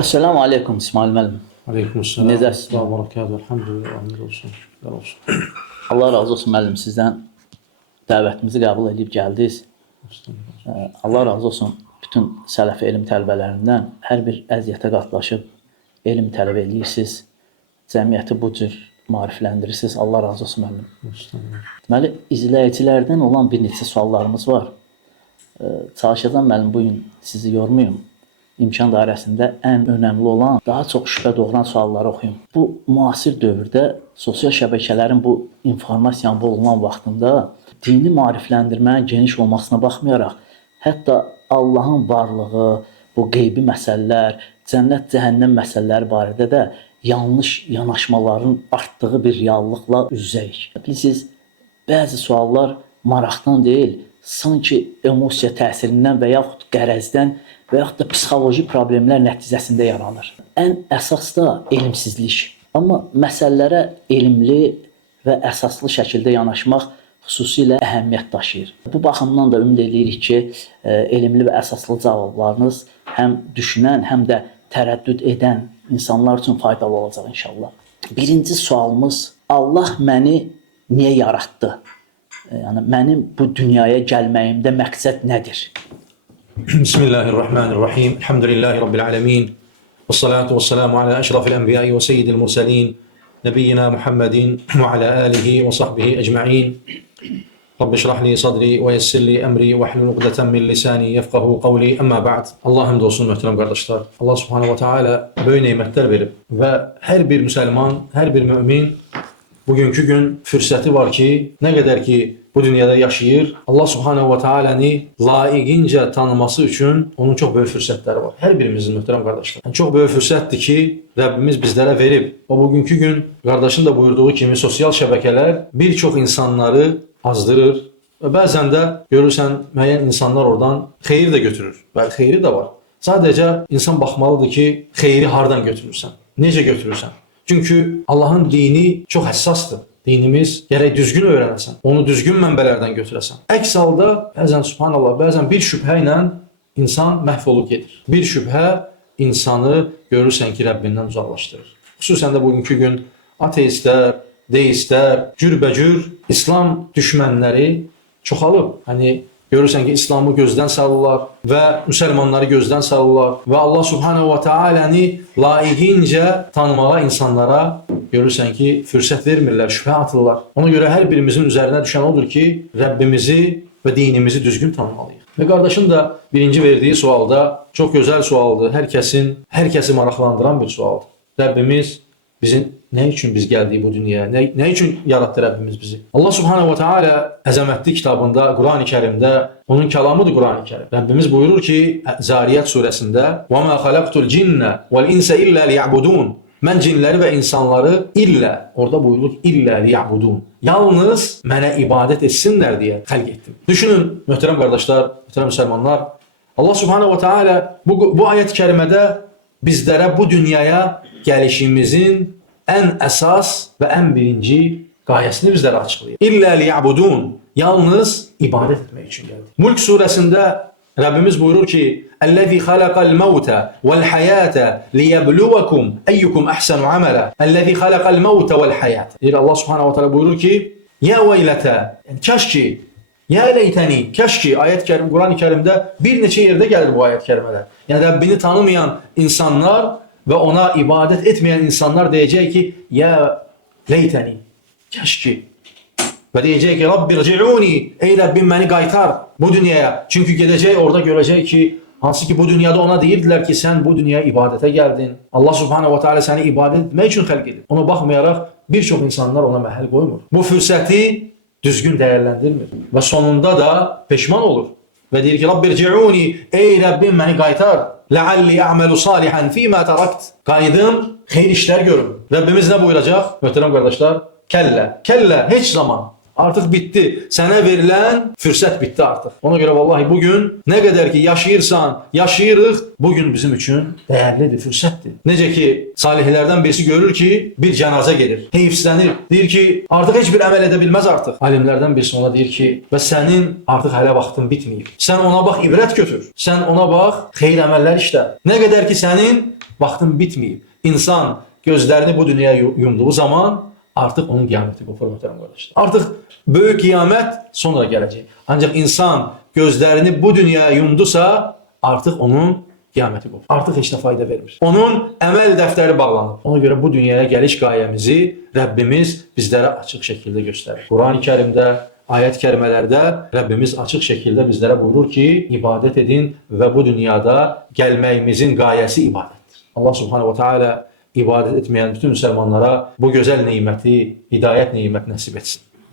Esselamu Aleyküm İsmail müəllim. Aleykümselam. Necəsiz? Ve berekatuhu. Elhamdülillah. Hamd olsun. Şükürler olsun. Allah razı olsun müəllim, sizdən dəvətimizi qəbul edib gəldiniz. Allah razı olsun bütün sələfi elm tələbələrindən. Hər bir əziyyətə qatlaşıb elm tələb edirsiniz. Cəmiyyəti bu cür maarifləndirirsiniz. Allah razı olsun müəllim. Deməli, izləyicilərdən olan bir neçə suallarımız var. Çalışacağım müəllim bu gün sizi yormayım. İmkan dairəsində ən önəmli olan, daha çox şübhə doğuran sualları oxuyum. Bu müasir dövrdə sosial şəbəkələrin bu informasiyanın bol olan vaxtında dini maarifləndirmənin geniş olmasına baxmayaraq, hətta Allahın varlığı, bu qeybi məsələlər, cənnət, cəhənnəm məsələləri barədə də yanlış yanaşmaların artdığı bir reallıqla üz-üzəyik. Bilirsiniz, bəzi suallar maraqdan deyil, sanki emosiya təsirindən və yaxud qərəzdən və yaxud da psixoloji problemlər nəticəsində yaranır. Ən əsas da elmsizlik. Amma məsələlərə elmli və əsaslı şəkildə yanaşmaq xüsusilə əhəmiyyət daşıyır. Bu baxımdan da ümid edirik ki, elmli və əsaslı cavablarınız həm düşünən, həm də tərəddüd edən insanlar üçün faydalı olacaq inşallah. Birinci sualımız, Allah məni niyə yaratdı? Yəni, mənim bu dünyaya gəlməyimdə məqsəd nədir? Bismillahirrahmanirrahim. Elhamdülillahi Rabbil alemin. Ve salatu ve selamu ala eşrafil enbiyai ve seyyidil mursalin. Nebiyyina Muhammedin ve ala alihi ve sahbihi ecma'in. Rabbi şrahli sadri ve yessirli emri ve hlul uqdeten min lisani yefqahu qavli. Amma ba'd. Allah hamd olsun muhterem kardeşler. Allah subhanahu ve teala böyle nimetler verip ve her bir Müslüman, her bir mümin bugünkü gün fürsəti var ki, nə qədər ki bu dünyada yaşayır, Allah subhanahu ve teala'ni layiqincə tanıması üçün onun çox böyük fürsətləri var. Hər birimizin möhtərəm qardaşlar. Yəni, çox böyük fürsətdir ki, Rəbbimiz bizlərə verib. O bugünkü gün qardaşın da buyurduğu kimi sosial şəbəkələr bir çox insanları azdırır və bəzən də görürsən müəyyən insanlar oradan xeyir də götürür. Bəli, xeyri də var. Sadəcə insan baxmalıdır ki, xeyri hardan götürürsən, necə götürürsən. Çünki Allahın dini çox həssasdır. Dinimiz gərək düzgün öyrənəsən, onu düzgün mənbələrdən götürəsən. Əks halda bəzən subhanallah, bəzən bir şübhə ilə insan məhv olub gedir. Bir şübhə insanı görürsən ki, Rəbbindən uzaqlaşdırır. Xüsusən də bugünkü gün ateistlər, deistlər, cürbəcür İslam düşmənləri çoxalıb. Hani görürsən ki, İslamı gözdən salırlar və müsəlmanları gözdən salırlar və Allah subhanahu wa ta'aləni layiqincə tanımağa insanlara görürsən ki, fürsət vermirlər, şübhə atırlar. Ona görə hər birimizin üzərinə düşən odur ki, Rəbbimizi və dinimizi düzgün tanımalıyıq. Və qardaşın da birinci verdiyi sualda çox gözəl sualdır. Hər kəsi maraqlandıran bir sualdır. Rəbbimiz bizim nə üçün biz gəldik bu dünyaya? Nə üçün yaratdı Rəbbimiz bizi? Allah subhanahu wa ta'ala əzəmətli kitabında, Qur'an-ı Kərimdə, onun kəlamıdır Qur'an-ı Kərim. Rəbbimiz buyurur ki, Zariyat surəsində وَمَا خَلَقْتُ الْجِنَّ وَالْاِنْسَ إِلَّا لِيَعْبُدُونَ Mən cinləri və insanları orada buyurulur, illə liya'budun. Yalnız mənə ibadət etsinlər deyə xəlq etdim. Düşünün, möhtərəm qardaşlar, möhtərəm müsəlmanlar, Allah subhanahu wa ta'ala bu ayət-i kərimədə bizlərə bu dünyaya gəlişimizin ən əsas və ən birinci qayəsini bizlərə açıqlayır. İllə liya'budun, yalnız ibadət etmək üçün gəldi. Mulk surəsində Rəbbimiz buyurur ki, "Ellezî halaqal mauta vel hayata liyebluwakum eyyukum ahsanu amala." Ellezî halaqal mauta vel hayata. Deyir Allah subhanahu wa taala buyurur ki, "Ya veylata." Yəni kaş ki, ya leytani, kaş ki ayət-i kərim Qur'an-ı Kərimdə bir neçə yerdə gəlir bu ayət-i kərimələr. Yəni Rəbbini tanımayan insanlar və ona ibadət etməyən insanlar deyəcək ki, "Ya leytani." Kaş ki. Və deyəcək ki, Rabbi rci'uni, ey Rəbbim məni qaytar bu dünyaya. Çünki gedəcək orada görəcək ki, hansı ki bu dünyada ona deyirdilər ki, sən bu dünyaya ibadətə gəldin. Allah subhanahu wa ta'ala səni ibadət etmək üçün xəlq edib. Ona baxmayaraq bir çox insanlar ona məhəl qoymur. Bu fürsəti düzgün dəyərləndirmir və sonunda da peşman olur. Və deyir ki, Rabbi rci'uni, ey Rəbbim məni qaytar. La'alli a'malu salihan fima tarakt. Qayıdım, xeyir işlər görüm. Rəbbimiz nə buyuracaq? Möhtərəm qardaşlar, kəllə, heç zaman. Artıq bitdi. Sənə verilən fürsət bitdi artıq. Ona görə vallahi bugün nə qədər ki yaşayırıq, bugün bizim üçün dəyərlidir, fürsətdir. Necə ki salihlərdən birisi görür ki, bir cənazə gedir, heyfslənir. Deyir ki, artıq heç bir əməl edə bilməz artıq. Alimlərdən birisi ona deyir ki, və sənin artıq hələ vaxtın bitməyib. Sən ona bax, ibrət götür. Sən ona bax, xeyir əməllər işlə. Nə qədər ki sənin vaxtın bitməyib. İnsan gözlərini bu dünyaya yumduğu zaman artıq onun qiyaməti qopur, möhtərəm qardaşlar. Artıq böyük qiyamət sonra gələcək. Ancaq insan gözlərini bu dünyaya yumdusa, artıq onun qiyaməti qopur. Artıq heç nə fayda vermir. Onun əməl dəftəri bağlanıb. Ona görə bu dünyaya gəliş qayəmizi Rəbbimiz bizlərə açıq şəkildə göstərir. Quran-ı Kərimdə, ayət kərimələrdə Rəbbimiz açıq şəkildə bizlərə buyurur ki, ibadət edin və bu dünyada gəlməyimizin qayəsi ibadətdir. Allah Subhanahu wa Ta'ala ibadət etməyən bütün müsəlmanlara bu gözəl neməti, hidayət neməti nəsib etsin.